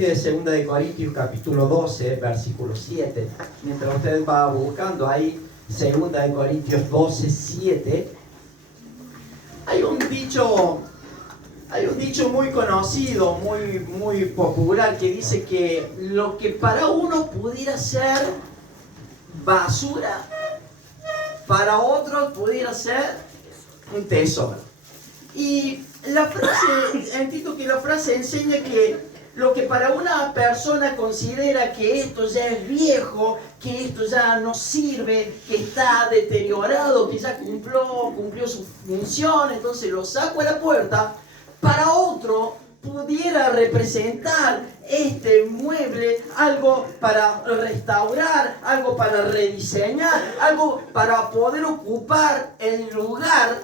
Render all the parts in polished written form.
de 2 capítulo 12, versículo 7. Mientras usted va buscando ahí 2 12, 7, hay un dicho muy conocido, muy popular, que dice que lo que para uno pudiera ser basura, para otros pudiera ser un tesoro. Y la frase, entiendo que la frase enseña que lo que para una persona considera que esto ya es viejo, que esto ya no sirve, que está deteriorado, que ya cumplió su función, entonces lo saco a la puerta, para otro pudiera representar este mueble algo para restaurar, algo para rediseñar, algo para poder ocupar el lugar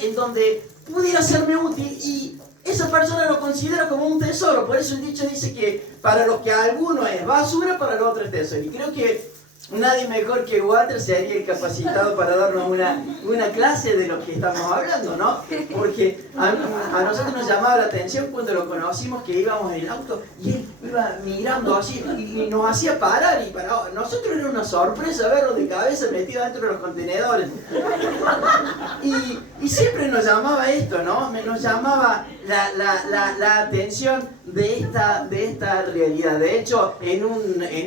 en donde pudiera serme útil, y esa persona lo considera como un tesoro. Por eso el dicho dice que para lo que a alguno es basura, para el otro es tesoro. Y creo que nadie mejor que Walter sería el capacitado para darnos una clase de lo que estamos hablando, ¿no? Porque a nosotros nos llamaba la atención cuando lo conocimos, que íbamos en el auto y él iba mirando así y nos hacía parar, y para nosotros era una sorpresa verlo de cabeza metido dentro de los contenedores. Y siempre nos llamaba esto, ¿no? Nos llamaba la atención de esta realidad. De hecho, en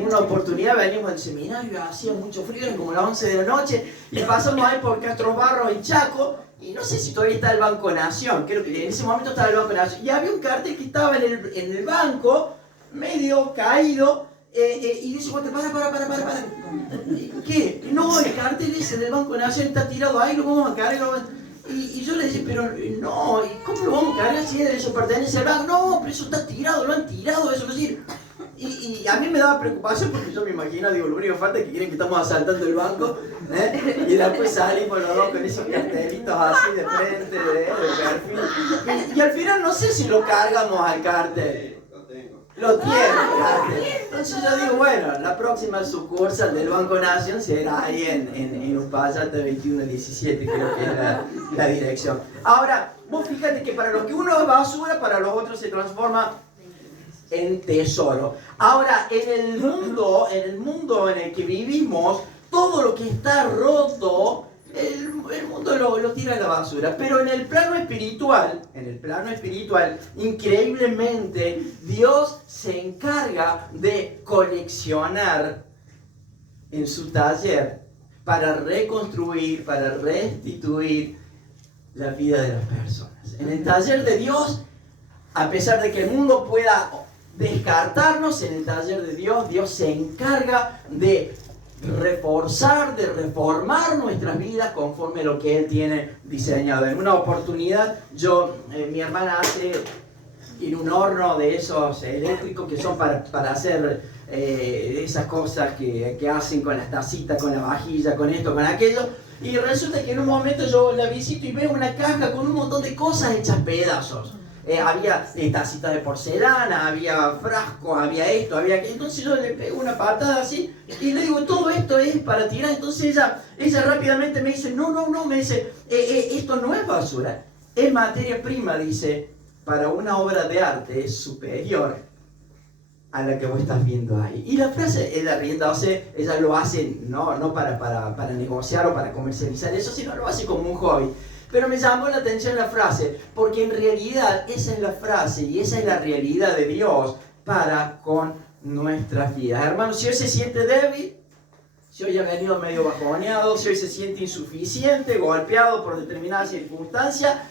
una oportunidad veníamos al seminario, hacía mucho frío, eran como las 11 de la noche, y pasamos ahí por Castro Barros en Chaco, y no sé si todavía está el Banco Nación, creo que en ese momento estaba el Banco Nación, y había un cartel que estaba en el banco, medio caído, y dice: para. ¿Qué? No, el cartel ese del Banco Nación está tirado ahí, lo vamos a cargar. Y yo le decía: pero no, ¿cómo lo vamos a cargar si eso pertenece al banco? No, pero eso está tirado, lo han tirado, eso no sirve. Y a mí me daba preocupación, porque yo me imagino, digo, lo único que falta es que quieren que estamos asaltando el banco, y después salimos los dos con esos cartelitos así de frente, de perfil. Y al final no sé si lo cargamos al cartel. Lo tiene. Entonces yo digo, bueno, la próxima sucursal del Banco Nación será ahí en Uspallata 2117, creo que es la dirección. Ahora, vos fíjate que para lo que uno es basura, para los otros se transforma en tesoro. Ahora, en el mundo en el que vivimos, todo lo que está roto, el mundo lo tira a la basura. Pero en el plano espiritual, increíblemente, Dios se encarga de coleccionar en su taller para reconstruir, para restituir la vida de las personas. En el taller de Dios, a pesar de que el mundo pueda descartarnos, en el taller de Dios, Dios se encarga de reforzar, de reformar nuestras vidas conforme a lo que Él tiene diseñado. En una oportunidad, mi hermana hace en un horno de esos eléctricos que son para hacer esas cosas que hacen con las tacitas, con la vajilla, con esto, con aquello. Y resulta que en un momento yo la visito y veo una caja con un montón de cosas hechas pedazos. Había tacitas de porcelana, había frascos, había esto, había aquello. Entonces yo le pego una patada así y le digo: todo esto es para tirar. Entonces ella rápidamente me dice: no, me dice, esto no es basura, es materia prima, dice, para una obra de arte es superior a la que vos estás viendo ahí. Y la frase, ella riéndose, ella lo hace no para negociar o para comercializar eso, sino lo hace como un hobby. Pero me llamó la atención la frase, porque en realidad esa es la frase y esa es la realidad de Dios para con nuestras vidas. Hermanos, si hoy se siente débil, si hoy ha venido medio bajoneado, si hoy se siente insuficiente, golpeado por determinada circunstancia,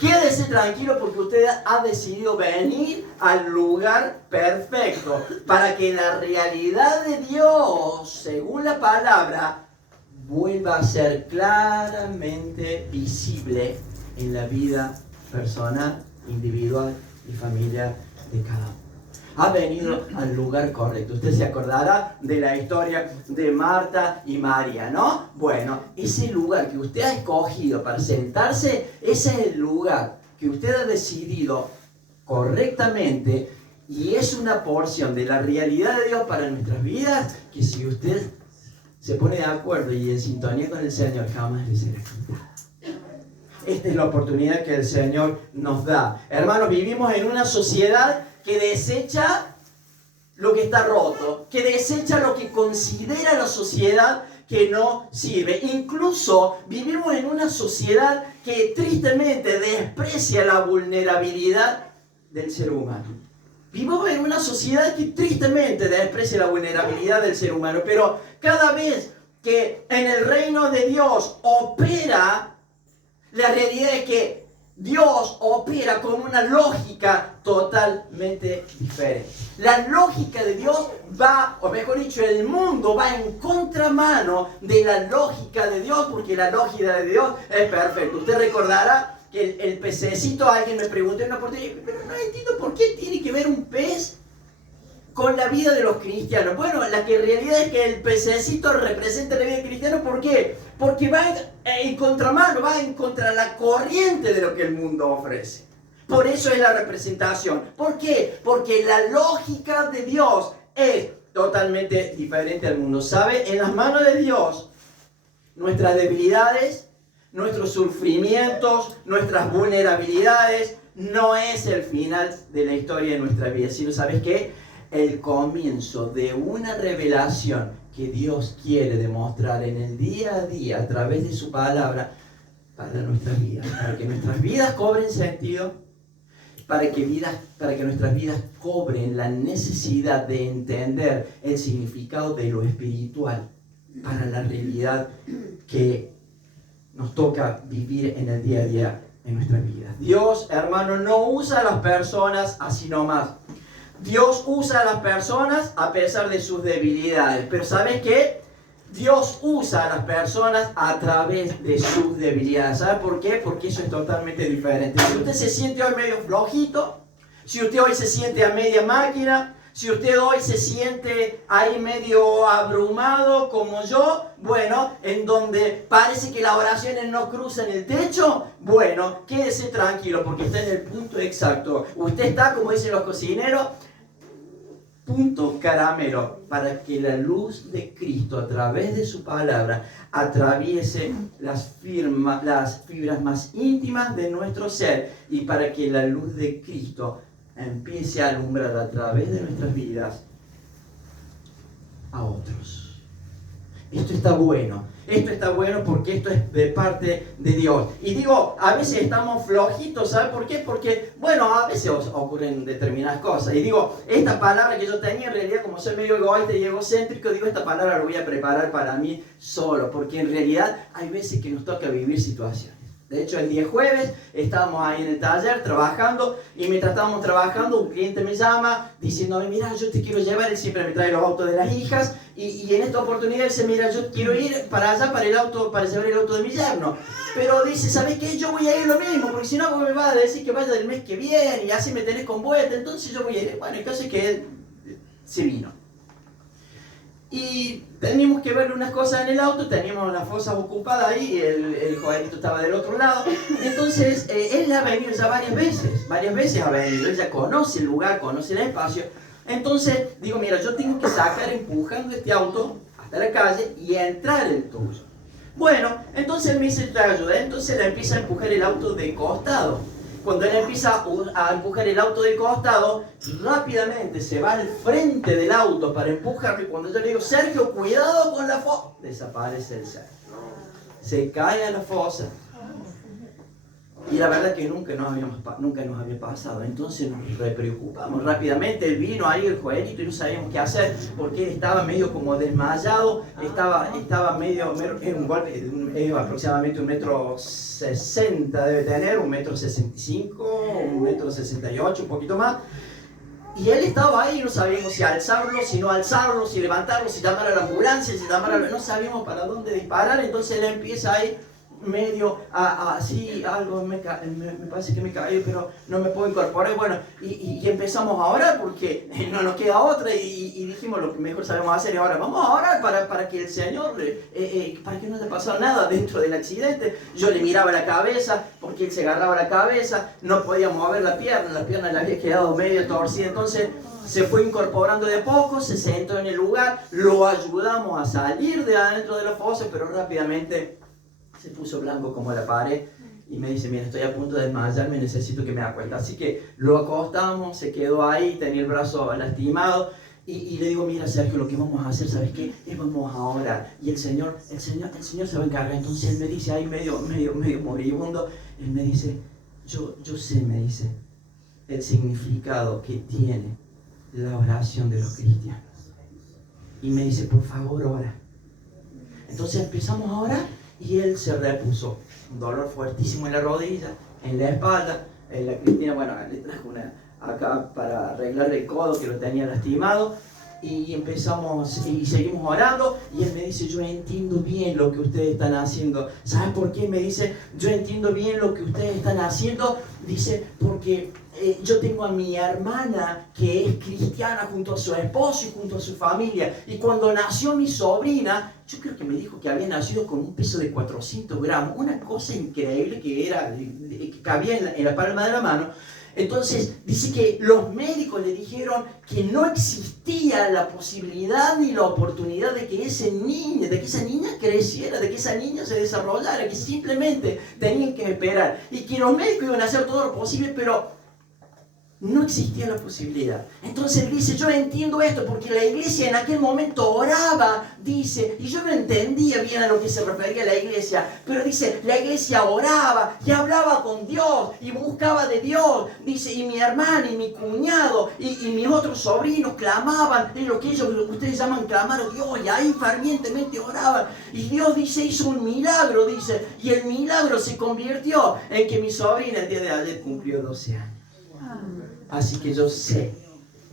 quédese tranquilo, porque usted ha decidido venir al lugar perfecto para que la realidad de Dios, según la palabra, vuelva a ser claramente visible en la vida personal, individual y familiar de cada uno. Ha venido al lugar correcto. Usted se acordará de la historia de Marta y María, ¿no? Bueno, ese lugar que usted ha escogido para sentarse, ese es el lugar que usted ha decidido correctamente, y es una porción de la realidad de Dios para nuestras vidas que, si usted se pone de acuerdo y en sintonía con el Señor, jamás le será quitada. Esta es la oportunidad que el Señor nos da. Hermanos, vivimos en una sociedad que desecha lo que está roto, que desecha lo que considera la sociedad que no sirve. Incluso vivimos en una sociedad que tristemente desprecia la vulnerabilidad del ser humano. Vivimos en una sociedad que tristemente desprecia la vulnerabilidad del ser humano, pero cada vez que en el reino de Dios opera, la realidad es que Dios opera con una lógica totalmente diferente. La lógica de Dios va, o mejor dicho, el mundo va en contramano de la lógica de Dios, porque la lógica de Dios es perfecta. Usted recordará que el pececito, alguien me preguntó en una oportunidad, pero no entiendo por qué tiene que ver un pez con la vida de los cristianos. Bueno, la que realidad es que el pececito representa la vida del cristiano. ¿Por qué? Porque va en contramano, va en contra la corriente de lo que el mundo ofrece. Por eso es la representación. ¿Por qué? Porque la lógica de Dios es totalmente diferente al mundo. ¿Sabe? En las manos de Dios, nuestras debilidades, nuestros sufrimientos, nuestras vulnerabilidades, no es el final de la historia de nuestra vida, sino, ¿sabes qué? El comienzo de una revelación que Dios quiere demostrar en el día a día a través de su palabra para nuestras vidas, para que nuestras vidas cobren sentido, para que nuestras vidas cobren la necesidad de entender el significado de lo espiritual para la realidad que nos toca vivir en el día a día en nuestras vidas. Dios, hermano, no usa a las personas así nomás. Dios usa a las personas a pesar de sus debilidades. Pero ¿sabes qué? Dios usa a las personas a través de sus debilidades. ¿Sabe por qué? Porque eso es totalmente diferente. Si usted se siente hoy medio flojito, si usted hoy se siente a media máquina, si usted hoy se siente ahí medio abrumado como yo, bueno, en donde parece que las oraciones no cruzan el techo, bueno, quédese tranquilo porque está en el punto exacto. Usted está, como dicen los cocineros, punto caramelo, para que la luz de Cristo a través de su palabra atraviese las fibras más íntimas de nuestro ser, y para que la luz de Cristo empiece a alumbrar a través de nuestras vidas a otros. Esto está bueno porque esto es de parte de Dios. Y digo, a veces estamos flojitos, ¿sabe por qué? Porque, bueno, a veces ocurren determinadas cosas. Y digo, esta palabra que yo tenía, en realidad, como soy medio egoísta y egocéntrico, digo, esta palabra la voy a preparar para mí solo, porque en realidad hay veces que nos toca vivir situaciones. De hecho, el día jueves estábamos ahí en el taller trabajando, y mientras estábamos trabajando un cliente me llama diciéndome, mira, yo te quiero llevar. Él siempre me trae los autos de las hijas, y en esta oportunidad él dice, mira, yo quiero ir para allá para llevar el auto de mi yerno. Pero dice, ¿sabes qué? Yo voy a ir lo mismo, porque si no me vas a decir que vaya del mes que viene y así me tenés con vuelta. Entonces yo voy a ir. Bueno, el caso es que él se vino. Y teníamos que ver unas cosas en el auto, teníamos las fosas ocupadas ahí, el jovenito estaba del otro lado. Entonces, él ha venido ya varias veces ha venido, él ya conoce el lugar, conoce el espacio. Entonces, digo, mira, yo tengo que sacar empujando este auto hasta la calle y entrar el tuyo. Bueno, entonces él me dice, te ayuda. Entonces le empieza a empujar el auto de costado. Cuando él empieza a empujar el auto de costado, rápidamente se va al frente del auto para empujarlo. Y cuando yo le digo, Sergio, cuidado con la fosa, desaparece el Sergio. Se cae a la fosa. Y la verdad es que nunca nos había pasado. Entonces nos preocupamos rápidamente. Él vino ahí, el jovenito, y no sabíamos qué hacer, porque él estaba medio como desmayado. Estaba medio, era un golpe, aproximadamente 1,60 m debe tener, 1,65 m, 1,68 m, un poquito más. Y él estaba ahí, no sabíamos si alzarlo, si no alzarlo, si levantarlo, si llamar a la ambulancia, no sabíamos para dónde disparar. Entonces él empieza ahí medio así, algo me parece que me caí, pero no me puedo incorporar. Bueno, y empezamos a orar porque no nos queda otra, y dijimos, lo que mejor sabemos hacer es ahora vamos a orar para que el Señor, para que no le pasara nada dentro del accidente. Yo le miraba la cabeza porque él se agarraba la cabeza, no podía mover la pierna le había quedado medio torcida. Entonces se fue incorporando de a poco, se sentó en el lugar, lo ayudamos a salir de adentro de la fosa, pero rápidamente se puso blanco como la pared y me dice, mira, estoy a punto de desmayarme, necesito que me acueste. Así que lo acostamos, se quedó ahí, tenía el brazo lastimado. Y le digo, mira Sergio, lo que vamos a hacer, ¿sabes qué? Es vamos a orar. Y el Señor se va a encargar. Entonces él me dice, ahí medio moribundo, él me dice, yo sé, me dice, el significado que tiene la oración de los cristianos. Y me dice, por favor, ora. Entonces empezamos a orar y él se repuso. Un dolor fuertísimo en la rodilla, en la espalda. La Cristina, bueno, le trajo una acá para arreglar el codo que lo tenía lastimado, y empezamos y seguimos orando, y él me dice, yo entiendo bien lo que ustedes están haciendo. ¿Sabes por qué? Me dice, yo entiendo bien lo que ustedes están haciendo, dice, porque yo tengo a mi hermana que es cristiana junto a su esposo y junto a su familia, y cuando nació mi sobrina, yo creo que me dijo que había nacido con un peso de 400 gramos, una cosa increíble que cabía en la palma de la mano. Entonces dice que los médicos le dijeron que no existía la posibilidad ni la oportunidad de que esa niña creciera, de que esa niña se desarrollara, que simplemente tenían que esperar y que los médicos iban a hacer todo lo posible, pero no existía la posibilidad. Entonces él dice, yo entiendo esto porque la iglesia en aquel momento oraba, dice, y yo no entendía bien a lo que se refería la iglesia, pero dice, la iglesia oraba y hablaba con Dios y buscaba de Dios, dice, y mi hermana y mi cuñado y mis otros sobrinos clamaban, en lo que ustedes llaman clamar a Dios, y ahí fervientemente oraban, y Dios dice, hizo un milagro, dice, y el milagro se convirtió en que mi sobrina el día de ayer cumplió 12 años. Así que yo sé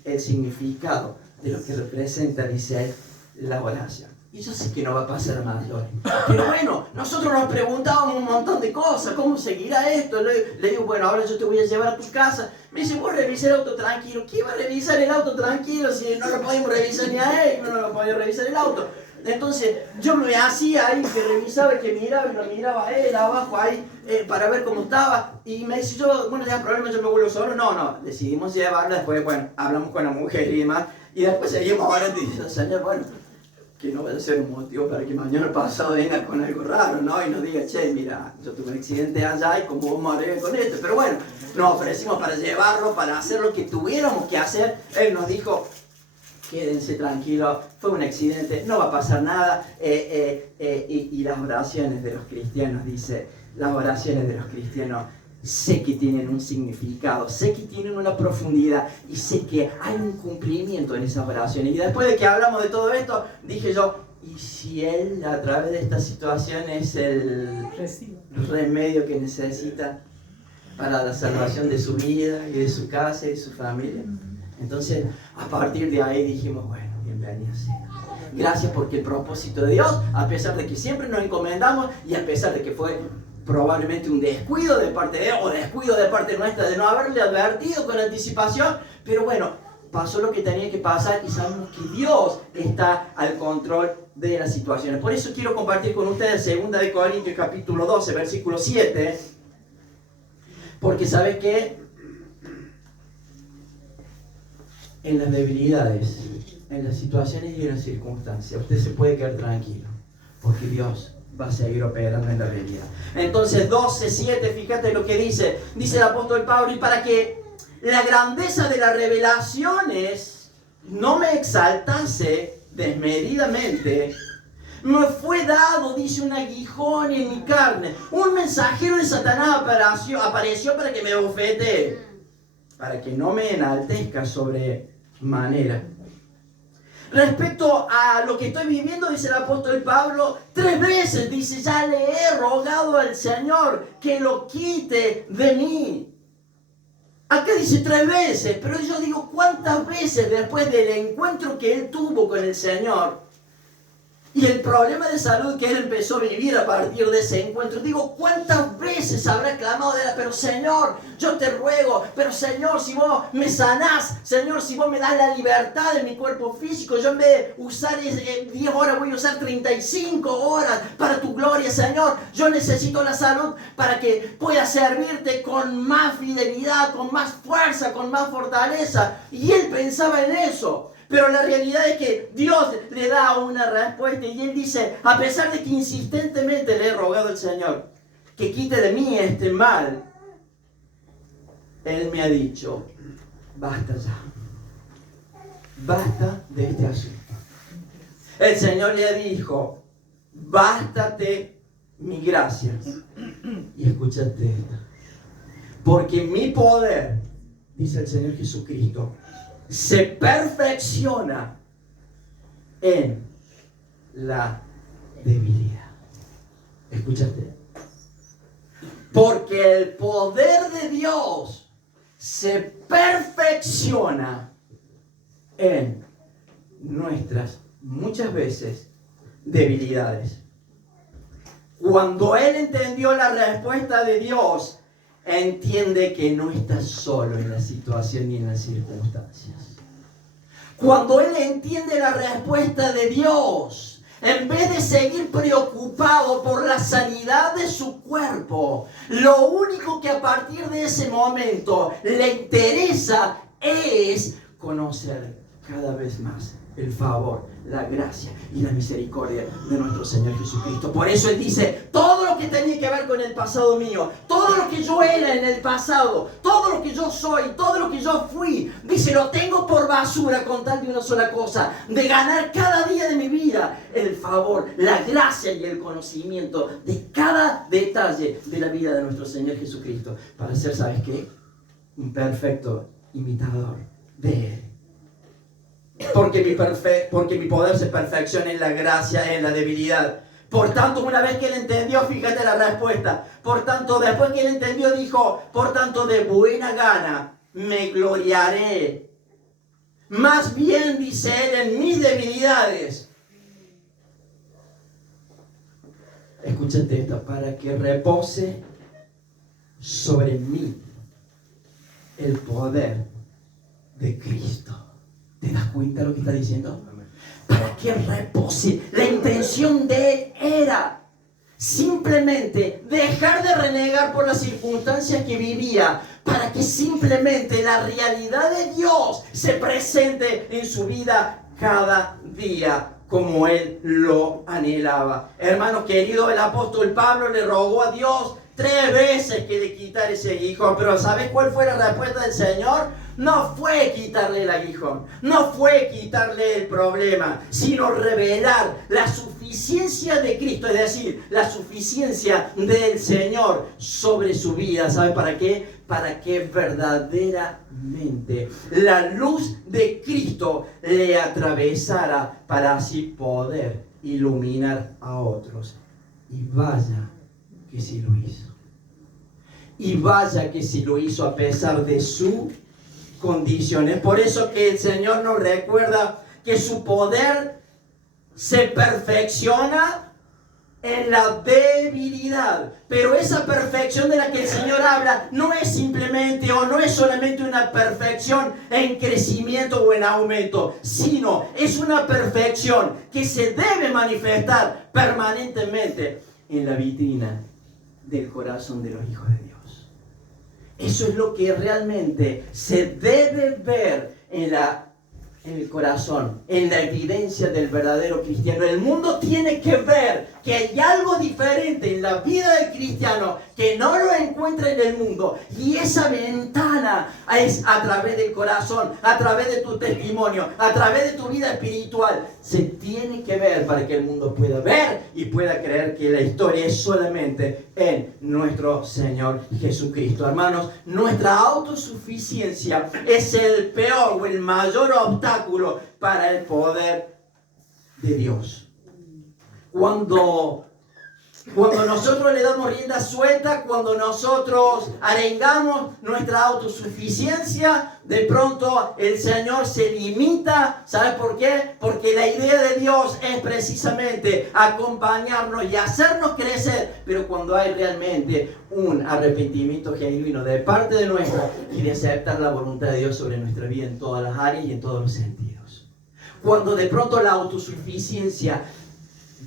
el significado de lo que representa, dice, la oración. Y yo sé que no va a pasar a mayores. Pero bueno, nosotros nos preguntábamos un montón de cosas. ¿Cómo seguirá esto? Le digo, bueno, ahora yo te voy a llevar a tu casa. Me dice, vos revisa el auto tranquilo. ¿Qué va a revisar el auto tranquilo si no lo podemos revisar ni a él? No lo podemos revisar el auto. Entonces yo me hacía ahí, que revisaba, que miraba y lo miraba a él abajo ahí para ver cómo estaba. Y me dice, bueno, ya problema, yo me vuelvo solo. No, decidimos llevarla. Después, bueno, hablamos con la mujer y demás. Y después seguimos orando y dice, Señor, bueno, que no vaya a ser un motivo para que mañana pasado venga con algo raro, ¿no? Y nos diga, che, mira, yo tuve un accidente allá y cómo vamos a arreglar con esto. Pero bueno, nos ofrecimos para llevarlo, para hacer lo que tuviéramos que hacer. Él nos dijo, quédense tranquilos, fue un accidente, no va a pasar nada. Y las oraciones de los cristianos, dice, las oraciones de los cristianos, sé que tienen un significado, sé que tienen una profundidad y sé que hay un cumplimiento en esas oraciones. Y después de que hablamos de todo esto, dije yo, ¿y si él a través de esta situación es el remedio que necesita para la salvación de su vida y de su casa y de su familia? Entonces, a partir de ahí dijimos, bueno, bienvenido sea. Gracias porque el propósito de Dios, a pesar de que siempre nos encomendamos y a pesar de que fue probablemente un descuido de parte de Él o descuido de parte nuestra de no haberle advertido con anticipación, pero bueno, pasó lo que tenía que pasar y sabemos que Dios está al control de las situaciones. Por eso quiero compartir con ustedes 2 de Corintios capítulo 12, versículo 7, porque ¿sabes qué? En las debilidades, en las situaciones y en las circunstancias, usted se puede quedar tranquilo, porque Dios va a seguir operando en la realidad. Entonces 12:7, fíjate lo que dice el apóstol Pablo, y para que la grandeza de las revelaciones no me exaltase desmedidamente, me fue dado, dice, un aguijón en mi carne, un mensajero de Satanás apareció para que me bofetee, para que no me enaltezca sobre manera. Respecto a lo que estoy viviendo, dice el apóstol Pablo, 3 veces, dice, ya le he rogado al Señor que lo quite de mí. Acá dice 3 veces, pero yo digo, ¿cuántas veces después del encuentro que él tuvo con el Señor y el problema de salud que él empezó a vivir a partir de ese encuentro, digo, ¿cuántas veces habrá clamado de él? Pero Señor, yo te ruego, pero Señor, si vos me sanás, Señor, si vos me das la libertad de mi cuerpo físico, yo en vez de usar 10 horas voy a usar 35 horas para tu gloria, Señor. Yo necesito la salud para que pueda servirte con más fidelidad, con más fuerza, con más fortaleza. Y él pensaba en eso. Pero la realidad es que Dios le da una respuesta y él dice, a pesar de que insistentemente le he rogado al Señor que quite de mí este mal, Él me ha dicho, basta ya. Basta de este asunto. El Señor le dijo, bástate mi gracia. Y escúchate esto. Porque mi poder, dice el Señor Jesucristo, se perfecciona en la debilidad. Escúchate. Porque el poder de Dios se perfecciona en nuestras, muchas veces, debilidades. Cuando él entendió la respuesta de Dios, entiende que no está solo en la situación ni en las circunstancias. Cuando él entiende la respuesta de Dios, en vez de seguir preocupado por la sanidad de su cuerpo, lo único que a partir de ese momento le interesa es conocer cada vez más el favor, la gracia y la misericordia de nuestro Señor Jesucristo. Por eso Él dice, todo lo que tenía que ver con el pasado mío, todo lo que yo era en el pasado, todo lo que yo soy, todo lo que yo fui, dice, lo tengo por basura con tal de una sola cosa, de ganar cada día de mi vida el favor, la gracia y el conocimiento de cada detalle de la vida de nuestro Señor Jesucristo, para ser, ¿sabes qué? Un perfecto imitador de Él. Porque mi poder se perfecciona en la gracia, en la debilidad. Por tanto, una vez que él entendió, fíjate la respuesta. Por tanto, después que él entendió, dijo, por tanto, de buena gana me gloriaré. Más bien, dice él, en mis debilidades. Escúchate esto, para que repose sobre mí el poder de Cristo. ¿Te das cuenta de lo que está diciendo? Para que repose. La intención de él era simplemente dejar de renegar por las circunstancias que vivía, para que simplemente la realidad de Dios se presente en su vida cada día como él lo anhelaba. Hermano querido, el apóstol Pablo le rogó a Dios 3 veces que le quitara ese aguijón, pero ¿sabes cuál fue la respuesta del Señor? No fue quitarle el aguijón, no fue quitarle el problema, sino revelar la suficiencia de Cristo, es decir, la suficiencia del Señor sobre su vida. ¿Sabe para qué? Para que verdaderamente la luz de Cristo le atravesara, para así poder iluminar a otros. Y vaya que sí lo hizo. Y vaya que sí lo hizo a pesar de su condiciones. Por eso que el Señor nos recuerda que su poder se perfecciona en la debilidad. Pero esa perfección de la que el Señor habla no es simplemente o no es solamente una perfección en crecimiento o en aumento, sino es una perfección que se debe manifestar permanentemente en la vitrina del corazón de los hijos de Dios. Eso es lo que realmente se debe ver en el corazón, en la evidencia del verdadero cristiano. El mundo tiene que ver que hay algo diferente en la vida del cristiano que no lo encuentra en el mundo. Y esa ventana es a través del corazón, a través de tu testimonio, a través de tu vida espiritual. Se tiene que ver para que el mundo pueda ver y pueda creer que la historia es solamente en nuestro Señor Jesucristo. Hermanos, nuestra autosuficiencia es el peor o el mayor obstáculo para el poder de Dios. Cuando nosotros le damos rienda suelta, cuando nosotros arengamos nuestra autosuficiencia, de pronto el Señor se limita. ¿Sabes por qué? Porque la idea de Dios es precisamente acompañarnos y hacernos crecer. Pero cuando hay realmente un arrepentimiento genuino de parte de nuestra y de aceptar la voluntad de Dios sobre nuestra vida en todas las áreas y en todos los sentidos. Cuando de pronto la autosuficiencia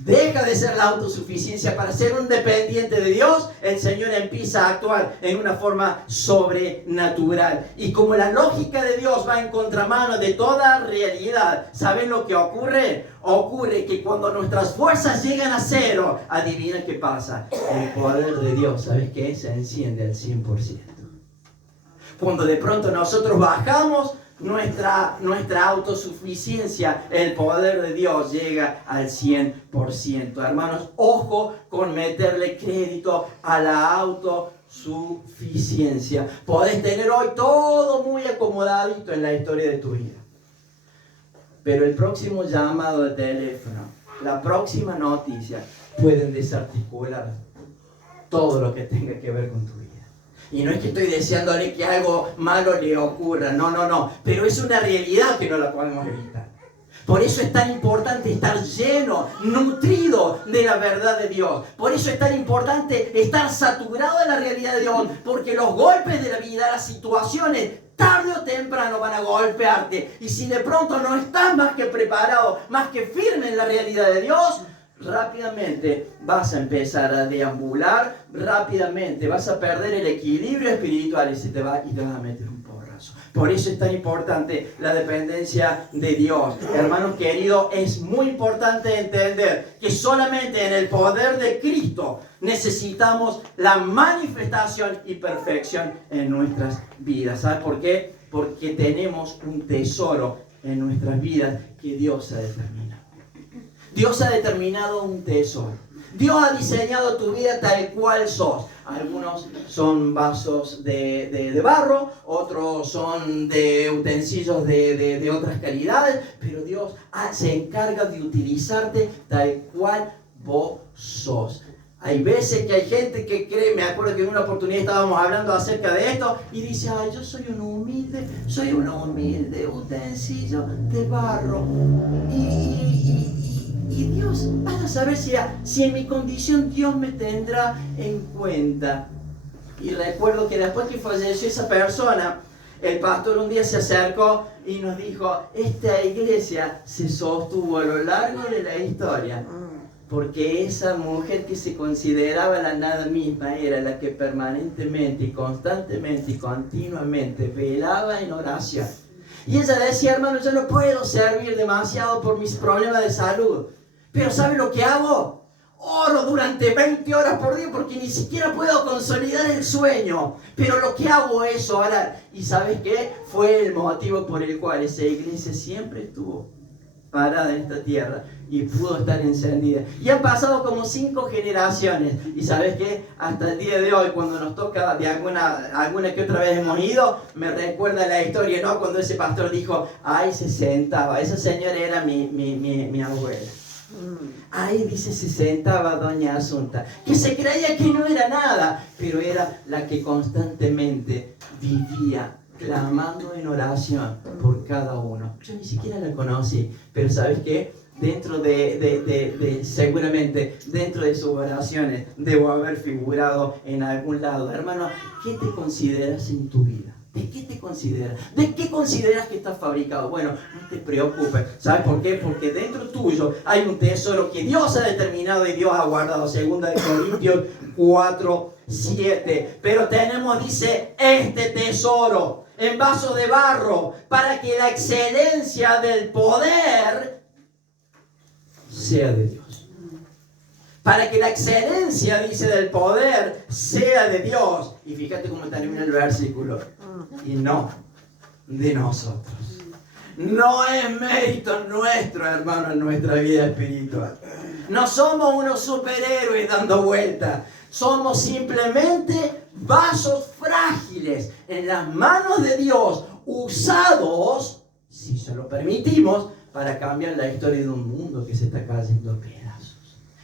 deja de ser la autosuficiencia para ser un dependiente de Dios, el Señor empieza a actuar en una forma sobrenatural. Y como la lógica de Dios va en contramano de toda realidad, ¿saben lo que ocurre? Ocurre que cuando nuestras fuerzas llegan a cero, adivina qué pasa. El poder de Dios, ¿sabes qué? Se enciende al 100%. Cuando de pronto nosotros bajamos nuestra autosuficiencia, el poder de Dios llega al 100%. Hermanos, ojo con meterle crédito a la autosuficiencia. Podés tener hoy todo muy acomodadito en la historia de tu vida, pero el próximo llamado de teléfono, la próxima noticia, pueden desarticular todo lo que tenga que ver con tu vida. Y no es que estoy deseándole que algo malo le ocurra, no, pero es una realidad que no la podemos evitar. Por eso es tan importante estar lleno, nutrido de la verdad de Dios. Por eso es tan importante estar saturado de la realidad de Dios, porque los golpes de la vida, las situaciones, tarde o temprano van a golpearte. Y si de pronto no estás más que preparado, más que firme en la realidad de Dios, rápidamente vas a empezar a deambular, rápidamente vas a perder el equilibrio espiritual y te vas a meter un porrazo. Por eso es tan importante la dependencia de Dios. Hermanos queridos, es muy importante entender que solamente en el poder de Cristo necesitamos la manifestación y perfección en nuestras vidas. ¿Sabes por qué? Porque tenemos un tesoro en nuestras vidas que Dios ha determinado. Dios ha determinado un tesoro. Dios ha diseñado tu vida tal cual sos. Algunos son vasos de barro, otros son de utensilios de otras calidades, pero Dios se encarga de utilizarte tal cual vos sos. Hay veces que hay gente que cree, me acuerdo que en una oportunidad estábamos hablando acerca de esto y dice, yo soy un humilde utensilio de barro. Y Dios, vas a saber si en mi condición Dios me tendrá en cuenta. Y recuerdo que después que falleció esa persona, el pastor un día se acercó y nos dijo, esta iglesia se sostuvo a lo largo de la historia porque esa mujer que se consideraba la nada misma era la que permanentemente y constantemente y continuamente velaba en oración. Y ella decía, hermano, yo no puedo servir demasiado por mis problemas de salud, pero ¿sabe lo que hago? Oro durante 20 horas por día porque ni siquiera puedo consolidar el sueño. Pero lo que hago es orar. ¿Y sabes qué? Fue el motivo por el cual esa iglesia siempre estuvo parada en esta tierra y pudo estar encendida. Y han pasado como 5 generaciones. ¿Y sabes qué? Hasta el día de hoy, cuando nos toca, de alguna que otra vez hemos ido, me recuerda la historia, ¿no? Cuando ese pastor dijo, se sentaba. Esa señora era mi abuela. Ahí dice, se sentaba doña Asunta, que se creía que no era nada, pero era la que constantemente vivía clamando en oración por cada uno. Yo ni siquiera la conocí, pero ¿sabes qué? Dentro seguramente dentro de sus oraciones debo haber figurado en algún lado. Hermano, ¿qué te consideras en tu vida? ¿De qué te consideras? ¿De qué consideras que estás fabricado? Bueno, no te preocupes. ¿Sabes por qué? Porque dentro tuyo hay un tesoro que Dios ha determinado y Dios ha guardado. 2 Corintios 4:7. Pero tenemos, dice, este tesoro en vaso de barro para que la excelencia del poder sea de Dios. Para que la excelencia, dice, del poder sea de Dios. Y fíjate cómo termina el versículo. Y no de nosotros. No es mérito nuestro, hermano, en nuestra vida espiritual. No somos unos superhéroes dando vueltas. Somos simplemente vasos frágiles en las manos de Dios, usados, si se lo permitimos, para cambiar la historia de un mundo que se está cayendo a pedazos.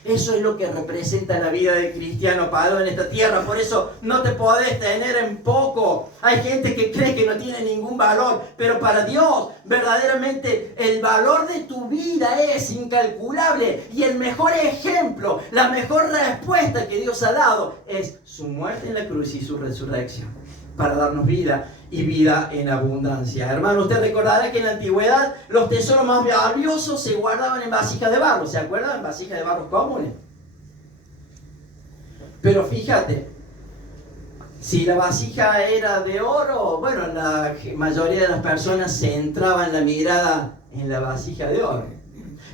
Eso es lo que representa la vida del cristiano parado en esta tierra. Por eso no te podés tener en poco. Hay gente que cree que no tiene ningún valor, pero para Dios verdaderamente el valor de tu vida es incalculable. Y el mejor ejemplo, la mejor respuesta que Dios ha dado es su muerte en la cruz y su resurrección para darnos vida y vida en abundancia. Hermano, usted recordará que en la antigüedad los tesoros más valiosos se guardaban en vasijas de barro. ¿Se acuerdan? En vasijas de barro comunes. Pero fíjate, si la vasija era de oro, bueno, la mayoría de las personas centraban la mirada en la vasija de oro.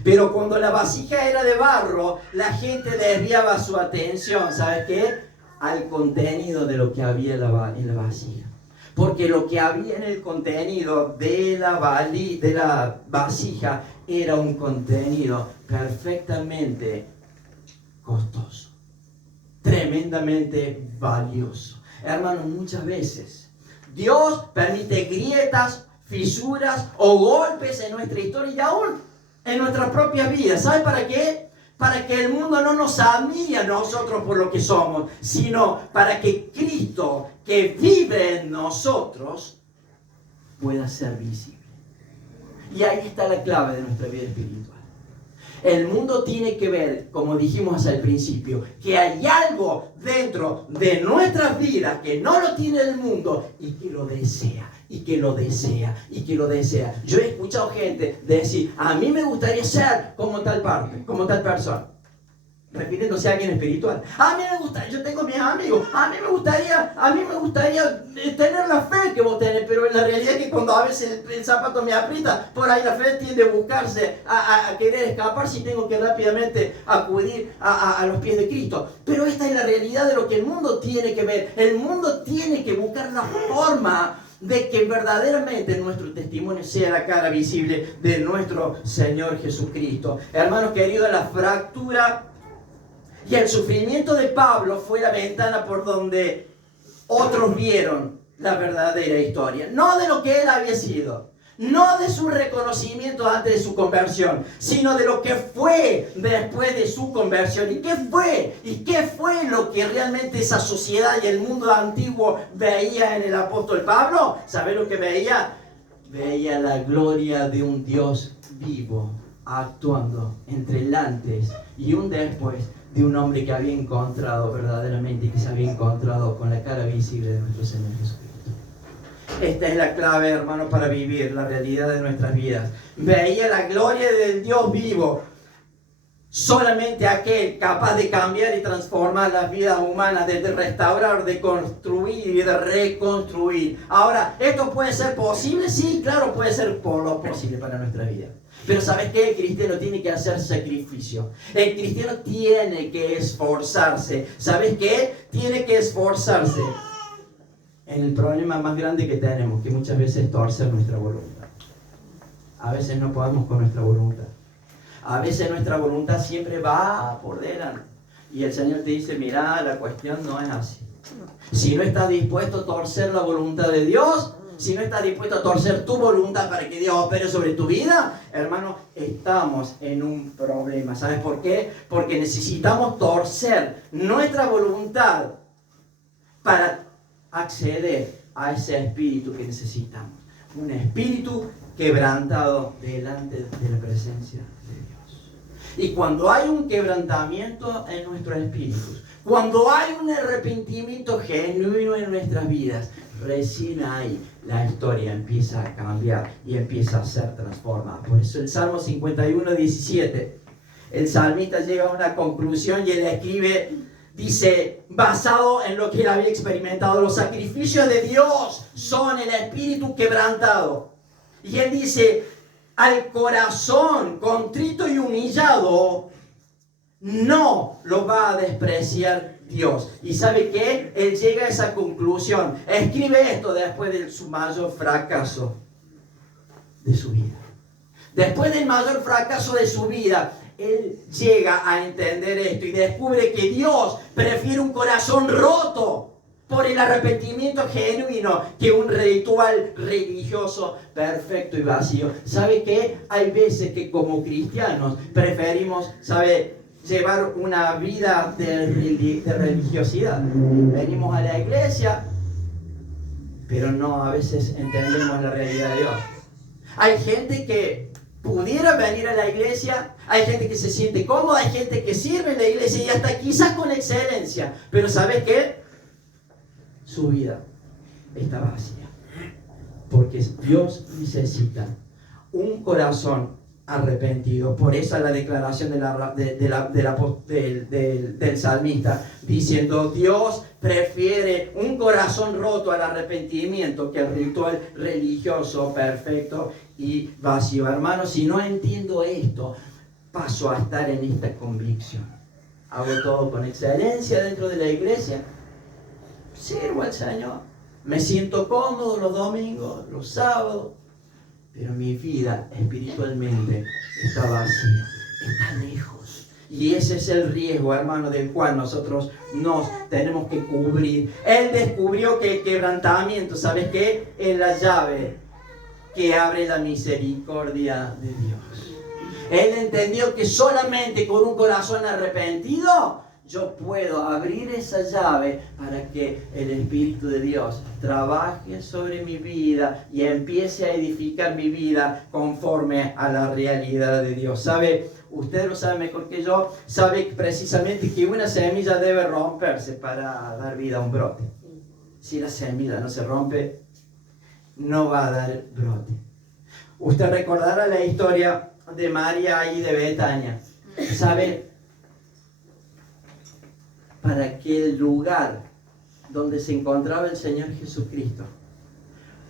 Pero cuando la vasija era de barro, la gente desviaba su atención, ¿sabes qué? Al contenido de lo que había en la vasija. Porque lo que había en el contenido de la vasija era un contenido perfectamente costoso, tremendamente valioso. Hermanos, muchas veces Dios permite grietas, fisuras o golpes en nuestra historia y aún en nuestra propia vida. ¿Sabe para qué? Para que el mundo no nos admire a nosotros por lo que somos, sino para que Cristo, que vive en nosotros, pueda ser visible. Y ahí está la clave de nuestra vida espiritual. El mundo tiene que ver, como dijimos al principio, que hay algo dentro de nuestras vidas que no lo tiene el mundo y que lo desea, y que lo desea, y que lo desea. Yo he escuchado gente decir, a mí me gustaría ser como tal persona. Refiriéndose a alguien espiritual. A mí me gusta, yo tengo mis amigos, a mí me gustaría tener la fe que vos tenés, pero la realidad es que cuando a veces el zapato me aprieta, por ahí la fe tiende a buscarse, a querer escapar si tengo que rápidamente acudir a los pies de Cristo. Pero esta es la realidad de lo que el mundo tiene que ver. El mundo tiene que buscar la forma de que verdaderamente nuestro testimonio sea la cara visible de nuestro Señor Jesucristo. Hermanos queridos, la fractura y el sufrimiento de Pablo fue la ventana por donde otros vieron la verdadera historia. No de lo que él había sido, no de su reconocimiento antes de su conversión, sino de lo que fue después de su conversión. ¿Y qué fue? ¿Y qué fue lo que realmente esa sociedad y el mundo antiguo veía en el apóstol Pablo? ¿Sabe lo que veía? Veía la gloria de un Dios vivo actuando entre el antes y un después de un hombre que había encontrado verdaderamente, que se había encontrado con la cara visible de nuestro Señor Jesucristo. Esta es la clave, hermano, para vivir la realidad de nuestras vidas. Veía la gloria del Dios vivo. Solamente aquel capaz de cambiar y transformar las vidas humanas, de restaurar, de construir y de reconstruir. Ahora, ¿esto puede ser posible? Sí, claro, puede ser lo posible para nuestra vida. Pero ¿sabes qué? El cristiano tiene que hacer sacrificio. El cristiano tiene que esforzarse. ¿Sabes qué? Tiene que esforzarse en el problema más grande que tenemos, que muchas veces es torcer nuestra voluntad. A veces no podemos con nuestra voluntad. A veces nuestra voluntad siempre va por delante. Y el Señor te dice, mira, la cuestión no es así. Si no estás dispuesto a torcer la voluntad de Dios, si no estás dispuesto a torcer tu voluntad para que Dios opere sobre tu vida, hermano, estamos en un problema. ¿Sabes por qué? Porque necesitamos torcer nuestra voluntad para acceder a ese espíritu que necesitamos. Un espíritu quebrantado delante de la presencia de Dios. Y cuando hay un quebrantamiento en nuestros espíritus, cuando hay un arrepentimiento genuino en nuestras vidas, recién ahí la historia empieza a cambiar y empieza a ser transformada. Por eso el Salmo 51:17, el salmista llega a una conclusión y él escribe, dice, basado en lo que él había experimentado, los sacrificios de Dios son el espíritu quebrantado. Y él dice, al corazón contrito y humillado, no lo va a despreciar Dios. ¿Y sabe qué? Él llega a esa conclusión. Escribe esto después de su mayor fracaso de su vida. Después del mayor fracaso de su vida, él llega a entender esto y descubre que Dios prefiere un corazón roto por el arrepentimiento genuino que un ritual religioso perfecto y vacío. ¿Sabe qué? Hay veces que como cristianos preferimos, llevar una vida de religiosidad. Venimos a la iglesia, pero no a veces entendemos la realidad de Dios. Hay gente que pudiera venir a la iglesia, hay gente que se siente cómoda, hay gente que sirve en la iglesia y hasta quizás con excelencia, pero ¿sabes qué? Su vida está vacía. Porque Dios necesita un corazón arrepentido. Por eso la declaración del salmista, diciendo: Dios prefiere un corazón roto al arrepentimiento que el ritual religioso perfecto y vacío. Hermanos, si no entiendo esto, paso a estar en esta convicción. Hago todo con excelencia dentro de la iglesia, sirvo al Señor, me siento cómodo los domingos, los sábados, pero mi vida espiritualmente está vacía, está lejos. Y ese es el riesgo, hermano, del cual nosotros nos tenemos que cubrir. Él descubrió que el quebrantamiento, ¿sabes qué? Es la llave que abre la misericordia de Dios. Él entendió que solamente con un corazón arrepentido yo puedo abrir esa llave para que el Espíritu de Dios trabaje sobre mi vida y empiece a edificar mi vida conforme a la realidad de Dios. ¿Sabe? Usted lo sabe mejor que yo, sabe precisamente que una semilla debe romperse para dar vida a un brote. Si la semilla no se rompe, no va a dar brote. Usted recordará la historia de María y de Betania. ¿Sabe? Para que el lugar donde se encontraba el Señor Jesucristo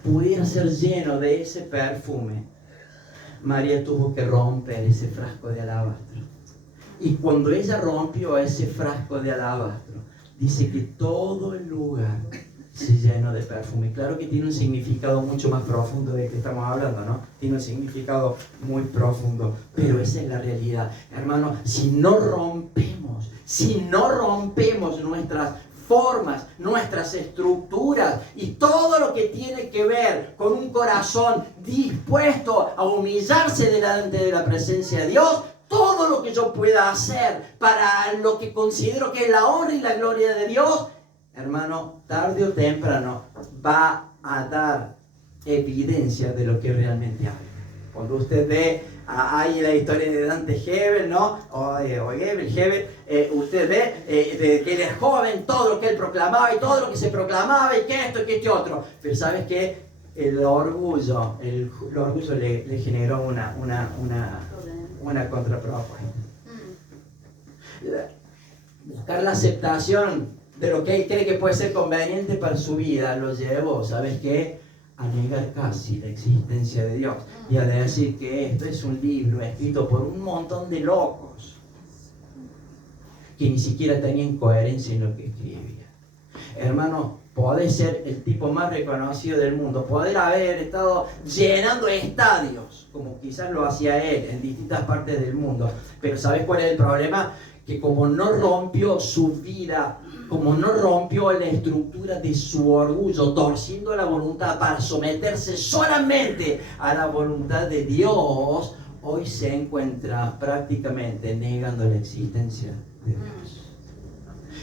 pudiera ser lleno de ese perfume, María tuvo que romper ese frasco de alabastro. Y cuando ella rompió ese frasco de alabastro, dice que todo el lugar se llenó de perfume. Claro que tiene un significado mucho más profundo del que estamos hablando, ¿no? Tiene un significado muy profundo, pero esa es la realidad. Hermano, si no rompemos nuestras formas, nuestras estructuras y todo lo que tiene que ver con un corazón dispuesto a humillarse delante de la presencia de Dios, todo lo que yo pueda hacer para lo que considero que es la honra y la gloria de Dios, hermano, tarde o temprano va a dar evidencia de lo que realmente hay. Cuando usted ve ahí la historia de Dante Hebel, ¿no? Hebel, usted ve de que él es joven, todo lo que él proclamaba y todo lo que se proclamaba y que esto y que este otro. Pero ¿sabes qué? El orgullo le generó una contrapropuesta. Buscar la aceptación de lo que él cree que puede ser conveniente para su vida lo llevó, ¿sabes qué? A negar casi la existencia de Dios y a decir que esto es un libro escrito por un montón de locos que ni siquiera tenían coherencia en lo que escribían. Hermano, podés ser el tipo más reconocido del mundo, poder haber estado llenando estadios, como quizás lo hacía él en distintas partes del mundo, pero ¿sabes cuál es el problema? Que como no rompió su vida, como no rompió la estructura de su orgullo, torciendo la voluntad para someterse solamente a la voluntad de Dios, hoy se encuentra prácticamente negando la existencia de Dios.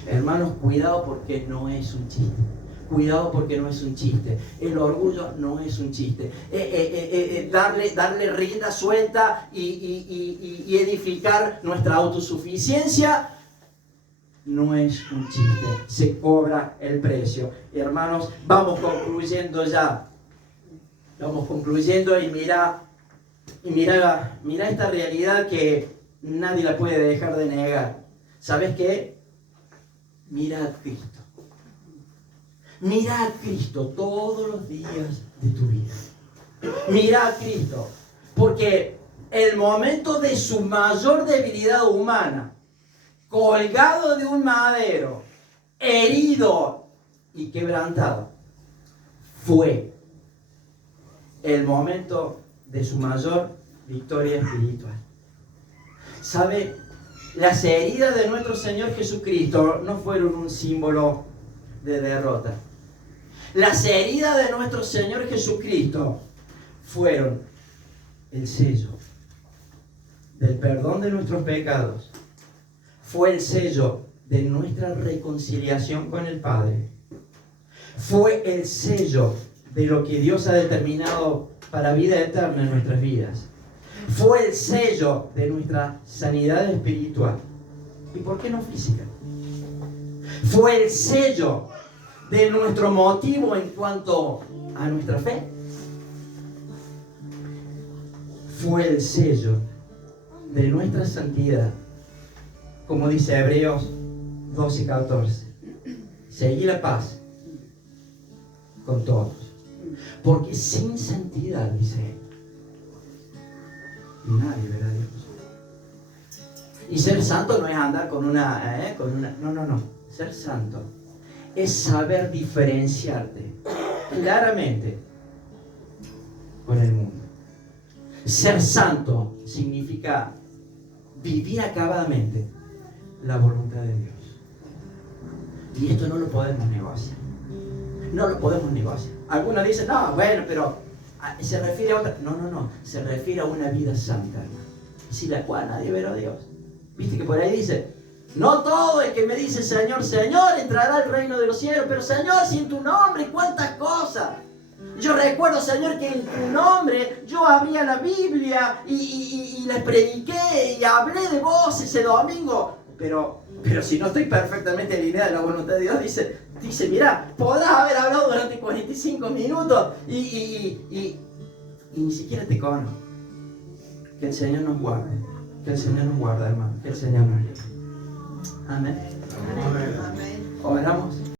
Hermanos, cuidado porque no es un chiste. Cuidado porque no es un chiste. El orgullo no es un chiste. Darle rienda suelta y edificar nuestra autosuficiencia no es un chiste. Se cobra el precio. Hermanos, vamos concluyendo ya. Vamos concluyendo y mira esta realidad que nadie la puede dejar de negar. ¿Sabes qué? Mira a Cristo. Mira a Cristo todos los días de tu vida. Mira a Cristo. Porque el momento de su mayor debilidad humana, colgado de un madero, herido y quebrantado, fue el momento de su mayor victoria espiritual. ¿Sabe? Las heridas de nuestro Señor Jesucristo no fueron un símbolo de derrota. Las heridas de nuestro Señor Jesucristo fueron el sello del perdón de nuestros pecados. Fue el sello de nuestra reconciliación con el Padre. Fue el sello de lo que Dios ha determinado para vida eterna en nuestras vidas. Fue el sello de nuestra sanidad espiritual. ¿Y por qué no física? Fue el sello de nuestro motivo en cuanto a nuestra fe. fue el sello de nuestra santidad. Como dice Hebreos 12:14. Seguí la paz con todos. Porque sin santidad, dice él, nadie verá a Dios. Y ser santo no es andar con una... No. Ser santo es saber diferenciarte claramente con el mundo. Ser santo significa vivir acabadamente la voluntad de Dios. Y esto no lo podemos negociar. No lo podemos negociar. Algunos dicen, no, bueno, pero se refiere a otra... No. Se refiere a una vida santa, sin la cual nadie verá a Dios. Viste que por ahí dice, no todo el que me dice Señor, Señor entrará al reino de los cielos, pero Señor, si en tu nombre, cuántas cosas. Yo recuerdo, Señor, que en tu nombre yo abría la Biblia y les prediqué y hablé de vos ese domingo. Pero si no estoy perfectamente alineada en la voluntad de Dios, dice, mira, podrás haber hablado durante 45 minutos y ni siquiera te conozco. Que el Señor nos guarde. Que el Señor nos guarde, hermano. Que el Señor nos libre. Amén. Amén. Oramos.